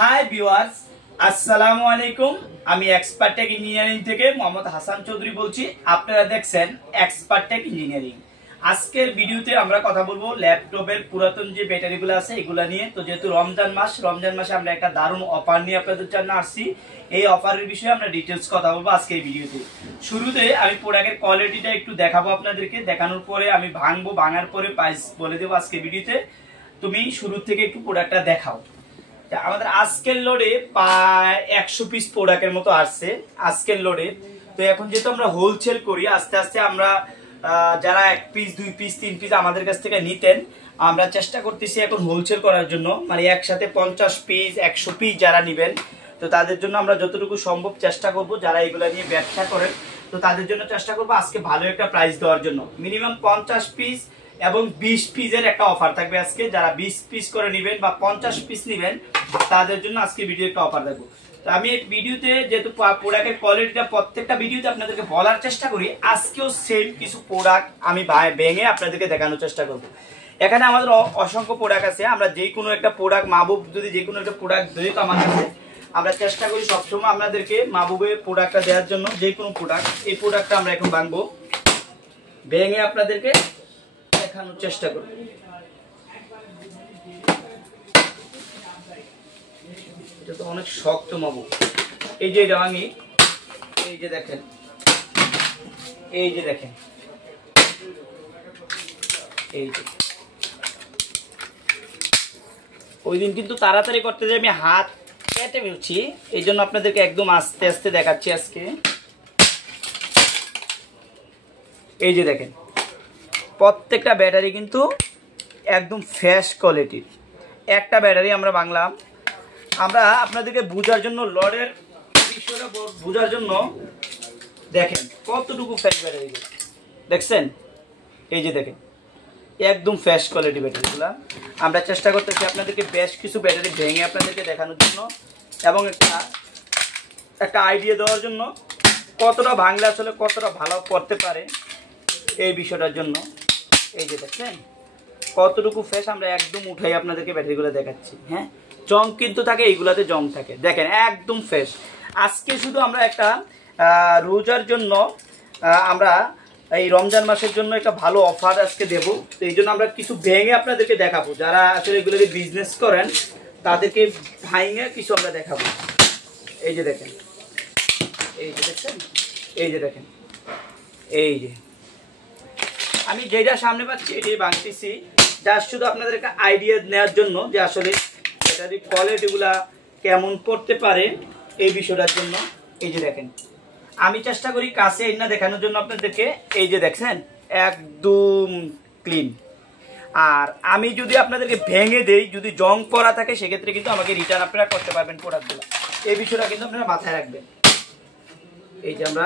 Hi viewers, আসসালামু আলাইকুম। আমি এক্সপার্ট টেক ইঞ্জিনিয়ারিং থেকে মোহাম্মদ হাসান চৌধুরী বলছি। আপনারা দেখছেন এক্সপার্ট টেক ইঞ্জিনিয়ারিং। আজকের ভিডিওতে আমরা কথা বলবো ল্যাপটপের পুরাতন যে ব্যাটারিগুলো আছে এগুলা নিয়ে। তো যেহেতু রমজান মাসে আমরা একটা দারুণ অফার নিয়ে আপনাদের জন্য আসছি। এই অফারের বিষয়ে আমরা ডিটেলস কথা বলবো আজকের ভিডিওতে। শুরুতে আমি প্রোডাক্টের কোয়ালিটিটা একটু দেখাবো আপনাদেরকে, দেখানোর পরে আমি ভাঙার পরে প্রাইস বলে দেবো আজকের ভিডিওতে। তুমি শুরু থেকে একটু প্রোডাক্টটা দেখাও। আমাদের আজকের লোডে প্রায় 100 পিস প্রোডাক্টের মতো আসছে আজকের লোডে। তো এখন যেহেতু আমরা হোলসেল করি, আস্তে আস্তে আমরা যারা 1 পিস 2 পিস 3 পিস আমাদের কাছ থেকে নিতেন, আমরা চেষ্টা করতেছি এখন হোলসেল করার জন্য, মানে একসাথে 50 পিস 100 পিস যারা নেবেন, তো তাদের জন্য আমরা যতটুকু সম্ভব চেষ্টা করব। যারা এগুলা নিয়ে ব্যবসা করেন তো তাদের জন্য চেষ্টা করব আজকে ভালো একটা প্রাইস দেওয়ার জন্য। মিনিমাম 50 পিস এবং 20 পিসের একটা অফার থাকবে আজকে। যারা 20 পিস করে নেবেন বা 50 পিস নেবেন তাদের জন্য আজকে ভিডিও একটা অফার দেবো। তো আমি এই ভিডিওতে যেহেতু প্রোডাক্টের কোয়ালিটিটা প্রত্যেকটা ভিডিওতে আপনাদেরকে বলার চেষ্টা করি, আজকেও সেম কিছু প্রোডাক্ট আমি ভেঙে আপনাদেরকে দেখানোর চেষ্টা করব। এখানে আমাদের অসংখ্য প্রোডাক্ট আছে। আমরা যে কোনো একটা প্রোডাক্ট মাহবুব যদি যে কোনো একটা প্রোডাক্ট যেহেতু আমার কাছে, আমরা চেষ্টা করি সবসময় আপনাদেরকে মাহবুবের প্রোডাক্টটা দেওয়ার জন্য। যে কোনো প্রোডাক্ট, এই প্রোডাক্টটা আমরা এখন ভাঙবো, ভেঙে আপনাদেরকে দেখানোর চেষ্টা করব। এটা তো অনেক শক্ত মাহবুব। এই যে এটা ভাঙি, এই যে দেখেন, এই যে দেখেন, এই যে ওই দিন কিন্তু তাড়াতাড়ি করতে যাই আমি হাত কেটে ফেলছি, এই জন্য আপনাদেরকে একদম আস্তে আস্তে দেখাচ্ছি আজকে। এই যে দেখেন, প্রত্যেকটা ব্যাটারি কিন্তু একদম ফ্রেশ কোয়ালিটির। একটা ব্যাটারি আমরা ভাঙলাম, আমরা আপনাদেরকে বোঝার জন্য লডের বিষয়টা বোঝার জন্য দেখেন কতটুকু ফ্রেশ ব্যাটারি দেখছেন। এই যে দেখেন একদম ফ্রেশ কোয়ালিটি ব্যাটারিগুলো। আমরা চেষ্টা করতেছি আপনাদেরকে বেশ কিছু ব্যাটারি ভেঙে আপনাদেরকে দেখানোর জন্য এবং একটা আইডিয়া দেওয়ার জন্য কতটা ভাঙলে আসলে কতটা ভালো করতে পারে এই বিষয়টার জন্য। এই যে দেখছেন কতটুকু ফ্রেশ, আমরা একদম উঠাই আপনাদেরকে ব্যাটারিগুলো দেখাচ্ছি। হ্যাঁ, জং কিন্তু থাকে, এইগুলাতে জং থাকে, দেখেন একদম ফ্রেশ। আজকে শুধু আমরা একটা রোজার জন্য আমরা এই রমজান মাসের জন্য একটা ভালো অফার আজকে দেব। তো এই জন্য আমরা কিছু ভেঙে আপনাদেরকে দেখাবো। যারা আসলে এগুলোকে বিজনেস করেন তাদেরকে ভাঙে কিছু আমরা দেখাবো। এই যে দেখেন, এই যে দেখছেন, এই যে দেখেন, এই যে আমি যেটা সামনে পাচ্ছি এটাই ভাঙতেছি, জাস্ট শুধু আপনাদেরকে আইডিয়া নেওয়ার জন্য যে আসলে ব্যাটারির কোয়ালিটিগুলা কেমন পড়তে পারে এই বিষয়টার জন্য। এই যে দেখেন, আমি চেষ্টা করি কাছে এনে দেখানোর জন্য আপনাদেরকে। এই যে দেখছেন একদম ক্লিন। আর আমি যদি আপনাদেরকে ভেঙে দেই, যদি জং পড়া থাকে, সেক্ষেত্রে কিন্তু আমাকে রিটার্ন আপনারা করতে পারবেন প্রোডাক্টগুলো। এই বিষয়টা কিন্তু আপনারা মাথায় রাখবেন। এই যে আমরা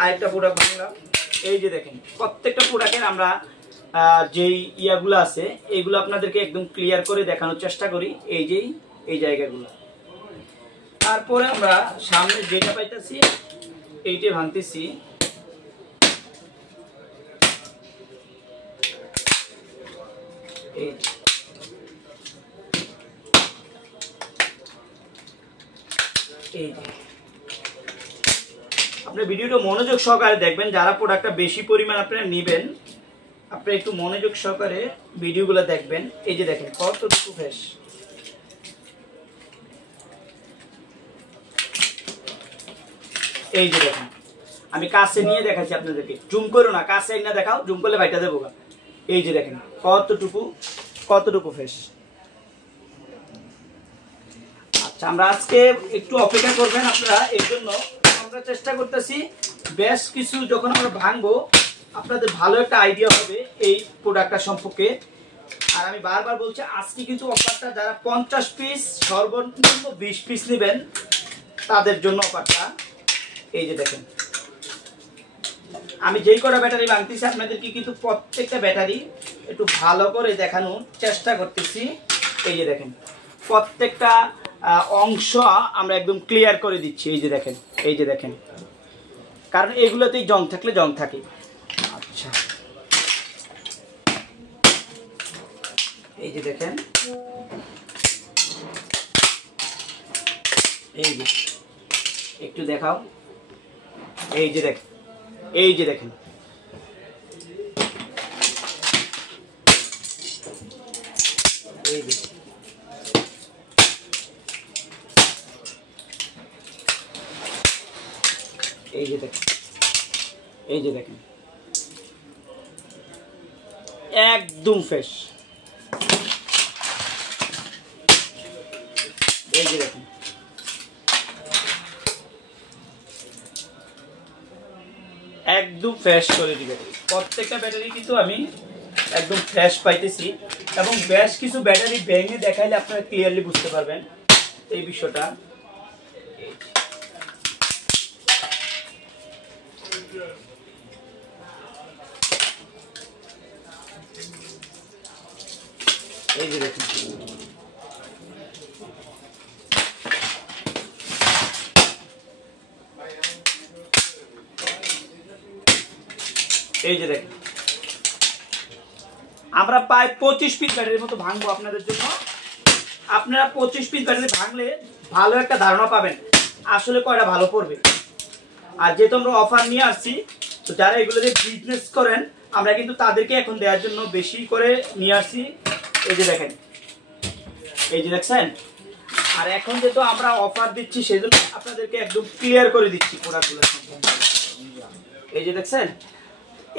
আরেকটা প্রোডাক্ট ভাঙলাম। এই যে দেখেন প্রত্যেকটা প্রোডাক্টের আমরা যেই ইয়াগুলো আছে এইগুলো আপনাদেরকে একদম ক্লিয়ার করে দেখানোর চেষ্টা করি। এই যে এই জায়গাগুলো, তারপরে আমরা সামনে যেটা পাইতেছি এইটা ভাঙতেছি। এই আপনার ভিডিওটা মনোযোগ সহকারে দেখবেন। যারা প্রোডাক্টটা বেশি পরিমাণ আপনারা নেবেন, আপনারা একটু মনোযোগ সহকারে ভিডিওগুলো দেখবেন। এই যে দেখেন কতটুকু ফ্রেশ। এই যে দেখেন, আমি কাছে নিয়ে দেখাচ্ছি আপনাদেরকে, জুম করো না, কাছে না দেখাও, জুম করলে ভাইটা দেবো। এই যে দেখেন কতটুকু ফ্রেশ। আচ্ছা, আমরা আজকে একটু অপেক্ষা করবেন আপনারা। এই জন্য আমরা চেষ্টা করতেছি বেশ কিছু, যখন আমরা ভাঙবো আপনাদের ভালো একটা আইডিয়া হবে এই প্রোডাক্টটা সম্পর্কে। আর আমি বারবার বলছি আজকে কিন্তু অফারটা, যারা 50 পিস সর্বনিম্ন 20 পিস নেবেন তাদের জন্য অফারটা। এই যে দেখেন, আমি যেই কটা ব্যাটারি ভাঙতেছি আপনাদেরকে কিন্তু প্রত্যেকটা ব্যাটারি একটু ভালো করে দেখানোর চেষ্টা করতেছি। এই যে দেখেন প্রত্যেকটা অংশ আমরা একদম ক্লিয়ার করে দিচ্ছি। এই যে দেখেন, এই যে দেখেন, কারণ এগুলোতেই জং থাকলে জং থাকে। আচ্ছা, এই যে দেখেন এই যে একটু দেখাও, এই যে দেখেন, এই যে দেখেন, এই যে এই যে দেখেন, এই যে দেখেন, একদম ফ্রেশ। এই যে দেখেন, একদম ফ্রেশ কোয়ালিটি ব্যাটারি। প্রত্যেকটা ব্যাটারি কিন্তু আমি একদম ফ্রেশ পাইতেছি, এবং বেশ কিছু ব্যাটারি ভেঙে দেখাইলে আপনারা ক্লিয়ারলি বুঝতে পারবেন এই বিষয়টা। এই যে দেখুন, এই যে দেখেন, আমরা প্রায় 25 পিস ব্যাটারির মতো ভাঙবো আপনাদের জন্য। আপনারা 25 পিস ব্যাটারি ভাঙলে ভালো একটা ধারণা পাবেন আসলে কয়টা ভালো পড়বে। আর যেহেতু আমরা অফার নিয়ে আসছি, তো যারা এগুলো দিয়ে বিজনেস করেন, আমরা কিন্তু তাদেরকে এখন দেওয়ার জন্য বেশি করে নিয়ে আসছি। এই যে দেখেন, এই যে দেখছেন। আর এখন যেহেতু আমরা অফার দিচ্ছি, সেই জন্য আপনাদেরকে একদম ক্লিয়ার করে দিচ্ছি প্রোডাক্টগুলো সম্বন্ধে। এই যে দেখছেন,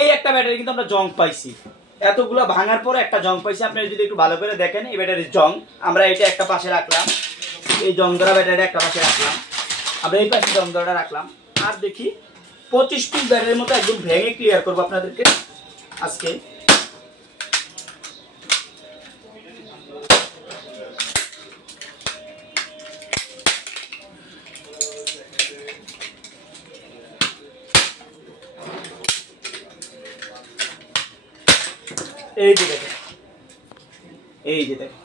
এই একটা ব্যাটারি কিন্তু আমরা জং পাইছি, এতগুলো ভাঙার পরে একটা জং পাইছি। আপনারা যদি একটু ভালো করে দেখেন, এই ব্যাটারির জং আমরা এটা একটা পাশে রাখলাম, এই জং ধরা ব্যাটারি একটা পাশে রাখলাম, আমরা এই পাশে জং ধরাটা রাখলাম। আর দেখি 25 পিস ব্যাটারির মতো একদম ভেঙে ক্লিয়ার করবো আপনাদেরকে আজকে। এই যে দেখেন, এই যে দেখেন,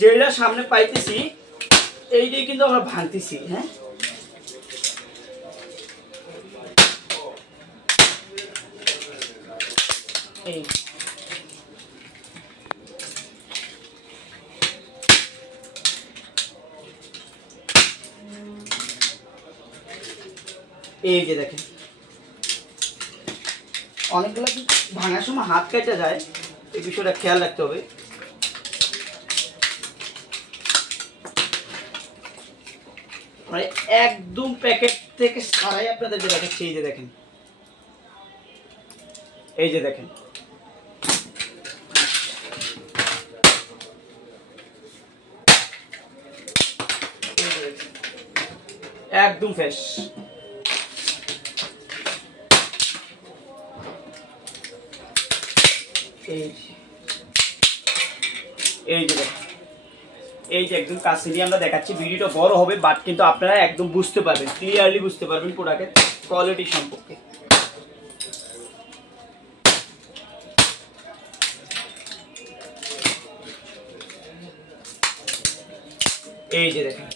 যেটা সামনে পাইতেছি এইটাই কিন্তু আমরা ভাঙতেছি। হ্যাঁ, এই এই যে দেখেন, অনেকগুলো কিন্তু ভাঙার সময় হাত কেটে যায়, এই বিষয়টা খেয়াল রাখতে হবে। মানে একদম প্যাকেট থেকে সারাই আপনাদের যে দেখাচ্ছি, এই যে দেখেন, এই যে দেখেন, একদম ফ্রেশ। এই যে দেখেন, এই যে একদম কাছে নিয়ে আমরা দেখাচ্ছি। ভিডিওটা বড় হবে, বাট কিন্তু আপনারা একদম বুঝতে পারবেন, ক্লিয়ারলি বুঝতে পারবেন প্রোডাক্টের কোয়ালিটি সম্পর্কে। এই যে দেখেন,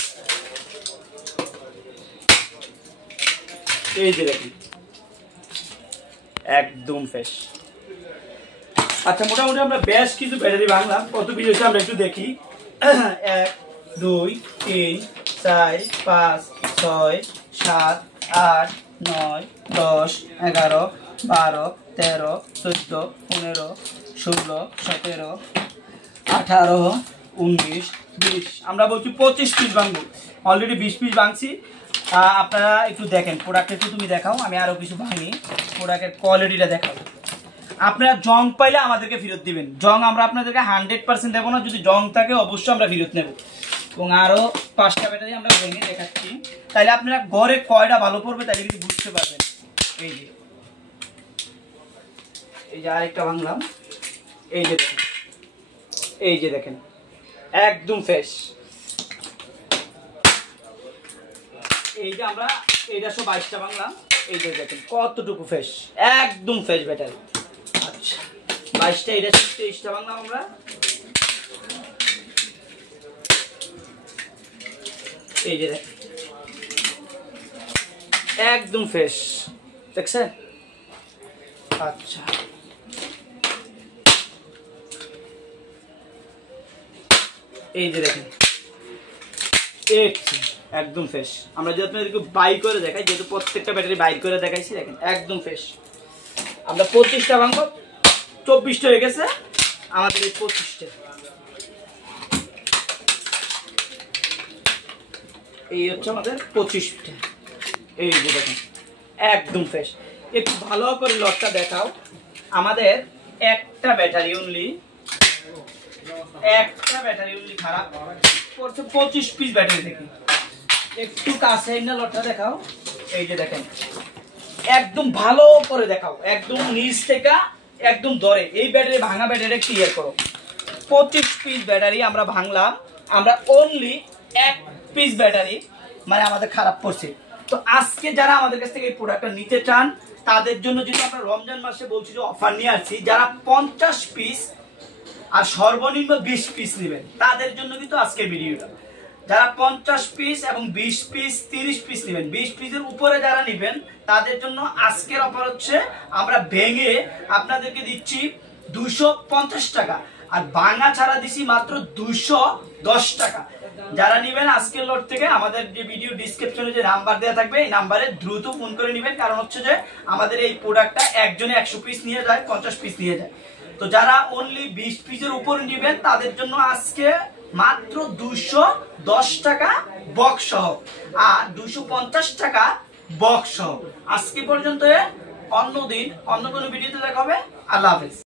এই যে দেখেন, একদম ফ্রেশ। আচ্ছা, মোটামুটি আমরা বেশ কিছু ব্যাটারি ভাঙলাম। কত পিস হয়েছে আমরা একটু দেখি। 1 2 3 4 5 6 7 8 9 10 11 12 13 14 15 16 17 18 19 20, আমরা বলছি 25 পিস ভাঙবো। অলরেডি 20 পিস ভাঙছি। আপনারা একটু দেখেন প্রোডাক্টটা, একটু তুমি দেখাও, আমি আরো কিছু ভাঙি, প্রোডাক্টের কোয়ালিটিটা দেখাও। আপনারা জং পাইলে আমাদেরকে ফেরত দিবেন। জং আমরা আপনাদেরকে 100% দেবো না, যদি জং থাকে অবশ্যই আমরা ফেরত নেব। এবং আরো 5টা ব্যাটারি আমরা ভেঙে দেখাচ্ছি, তাইলে আপনারা ঘরে কয়টা ভালো পড়বে তাইলে কিন্তু বুঝতে পারবেন। এই যে, এই যে আরেকটা ভাঙলাম, এই যে দেখেন, এই যে দেখেন, একদম ফ্রেশ। এই যে আমরা এইটা 122টা ভাঙলাম, এই যে দেখেন কতটুকু ফ্রেশ, একদম ফ্রেশ ব্যাটারি। আচ্ছা, 22টা, এটা 23টা ভাঙলাম আমরা। এই যে দেখেন, একদম ফ্রেশ, দেখছেন? আচ্ছা, এই যে দেখেন একদম ফ্রেশ। আমরা যদি আপনাদেরকে বাই করে দেখাই, যেহেতু প্রত্যেকটা ব্যাটারি বাই করে দেখাইছি, দেখেন একদম ফ্রেশ। আমরা 25টা ভাঙব, 24টা হয়ে গেছে আমাদের এই 25টা। এই হচ্ছে আমাদের 25টা। এই যে দেখেন একদম ফ্রেশ। একটু ভালো করে লটটা দেখাও। আমাদের একটা ব্যাটারি অনলি খারাপ পড়ছে 25 পিস ব্যাটারি থেকে। একটু কাছে না লটটা দেখাও। এই যে দেখেন একদম ভালো করে দেখাও, একদম নিচ থেকে একদম ধরে এই ব্যাটারি ভাঙা ব্যাটারি ক্লিয়ার করো। 25 পিস ব্যাটারি আমরা ভাঙলাম, আমরা অনলি 1 পিস ব্যাটারি মানে আমাদের খারাপ পড়ছে। তো আজকে যারা আমাদের কাছ থেকে এই প্রোডাক্টটা নিতে চান তাদের জন্য যেহেতু আমরা রমজান মাসে বলছি যে অফার নিয়ে আসছি, যারা 50 পিস আর সর্বনিম্ন 20 পিস নেবেন তাদের জন্য কিন্তু আজকের ভিডিওটা। যারা 50 পিস এবং 20 পিস 30 পিস নেবেন, 20 পিসের উপরে যারা নেবেন তাদের জন্য আজকের অফার হচ্ছে আমরা ভেঙে আপনাদেরকে দিচ্ছি 250 টাকা, আর ভাঙা ছাড়া দিছি মাত্র 210 টাকা। যারা নেবেন আজকের লট থেকে আমাদের যে ভিডিও ডেসক্রিপশনে যে নাম্বার দেওয়া থাকবে এই নাম্বারে দ্রুত ফোন করে নেবেন, কারণ হচ্ছে যে আমাদের এই প্রোডাক্টটা একজনে 100 পিস নিয়ে যায়, 50 পিস নিয়ে যায়। তো যারা অনলি 20 পিসের উপর নেবেন তাদের জন্য আজকে মাত্র 210 টাকা বক্স সহ আর 250 টাকা বক্স সহ। আজকে পর্যন্ত, অন্য দিন অন্য কোনো ভিডিওতে দেখা হবে। আল্লাহ হাফেজ।